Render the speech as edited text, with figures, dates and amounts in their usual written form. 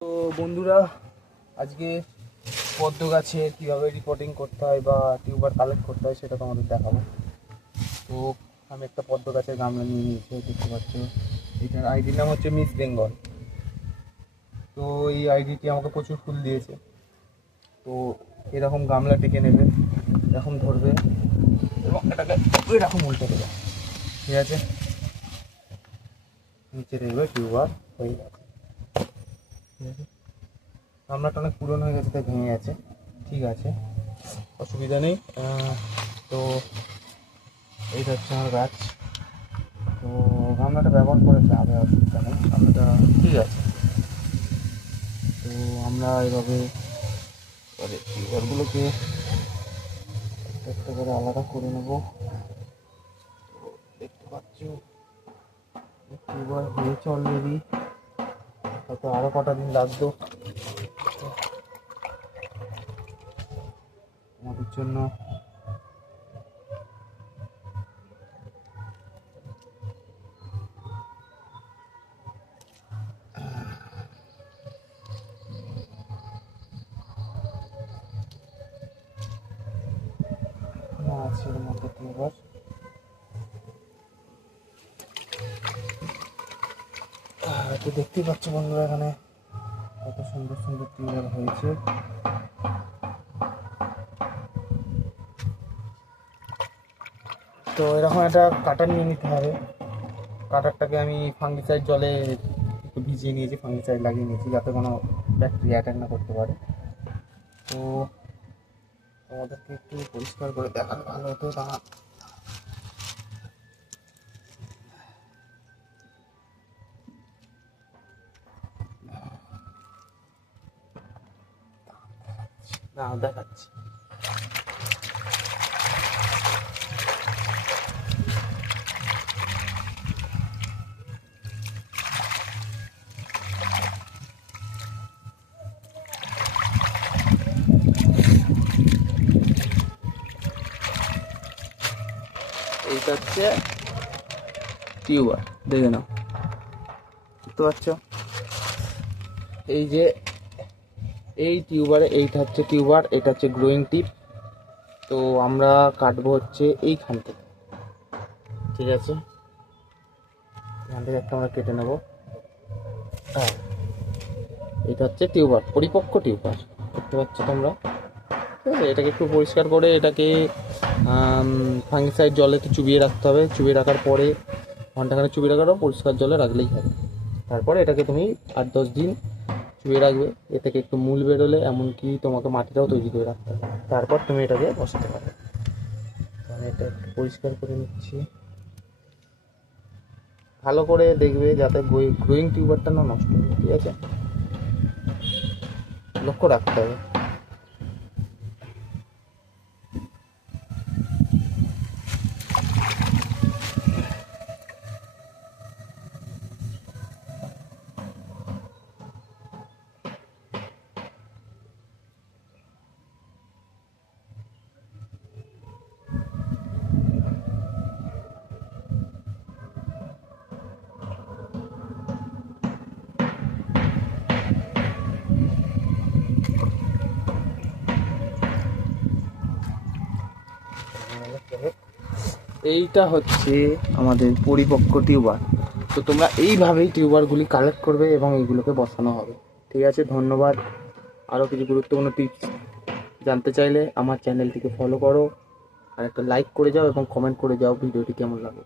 তো বন্ধুরা, আজকে পদ্ম গাছে কীভাবে রিপোর্টিং করতে হয় বা টিউবার কালেক্ট করতে হয় সেটা তোমাদের দেখাবো। তো আমি একটা পদ্ম গাছের গামলা নিয়ে নিয়েছি, দেখতে পাচ্ছ। এটার আইডির নাম হচ্ছে মিস বেঙ্গল। তো এই আইডিটি আমাকে প্রচুর ফুল দিয়েছে। তো এরকম গামলা টেকে নেবে, এরকম ধরবে এবং এটাকে এরকম উল্টে দেবে, ঠিক আছে? নিচে দেখবে টিউবার হয়ে গেছে, ঠিক আছে? গামলাটা অনেক পুরনো হয়ে গেছে, তাই ভেঙে গেছে, ঠিক আছে, অসুবিধা নেই। তো এইটা হচ্ছে আমার গাছ। তো গামলাটা ব্যবহার করে যাবে, অসুবিধা নেই, গামলাটা ঠিক আছে। তো আমরা এভাবে টিউবারগুলোকে একটা একটা করে আলাদা করে নেবো। দেখতে পাচ্ছ টিউবার হয়েছে অলরেডি, হয়তো আরও কটা দিন লাগতো আমাদের জন্য। আছে এর মধ্যে টিউবার। তো দেখতেই পাচ্ছ বন্ধুরা, এখানে কত সুন্দর সুন্দর টিউবার হয়েছে। তো এরকম একটা কাটার নিয়ে নিতে হবে। কাটারটাকে আমি ফাঙ্গিসাইড জলে একটু ভিজিয়ে নিয়েছি, ফাঙ্গিসাইড লাগিয়ে নিয়েছি যাতে কোনো ব্যাকটেরিয়া অ্যাটাক না করতে পারে। তো তোমাদেরকে একটু পরিষ্কার করে দেখানো ভালো হতো, তা না দেখাচ্ছি। এইটা হচ্ছে টিউবার, দেখে নাও, বুঝতে পারছো? এই যে এই টিউবারে, এইটা হচ্ছে টিউবার, এটা হচ্ছে গ্রোয়িং টিপ। তো আমরা কাটবো হচ্ছে এইখান থেকে, ঠিক আছে? এখান থেকে একটা আমরা কেটে নেবো। হ্যাঁ, এটা হচ্ছে টিউবার, পরিপক্ক টিউবার, দেখতে পাচ্ছ তোমরা? ঠিক আছে, এটাকে একটু পরিষ্কার করে এটাকে ফাঙ্গিসাইড জলেতে চুবিয়ে রাখতে হবে। চুবিয়ে রাখার পরে ঘন্টাখানে চুবিয়ে রাখার পর পরিষ্কার জলে রাখলেই হবে। তারপরে এটাকে তুমি 8-10 দিন চুবিয়ে রাখবে। এ থেকে একটু মূল বেরোলে এমনকি তোমাকে মাটিটাও তৈরি করে রাখতে হবে, তারপর তুমি এটাকে বসাতে পারবে। আমি এটা একটু পরিষ্কার করে নিচ্ছি, ভালো করে দেখবে যাতে গ্রোয়িং টিউবারটা না নষ্ট হবে, ঠিক আছে? লক্ষ্য রাখতে হবে। এইটা হচ্ছে আমাদের পরিপক্ক টিউবার। তো তোমরা এইভাবেই টিউবারগুলি কালেক্ট করবে এবং এইগুলোকে বসানো হবে, ঠিক আছে? ধন্যবাদ। আরও কিছু গুরুত্বপূর্ণ টিপস জানতে চাইলে আমার চ্যানেলটিকে ফলো করো, আর একটা লাইক করে যাও এবং কমেন্ট করে যাও ভিডিওটি কেমন লাগে।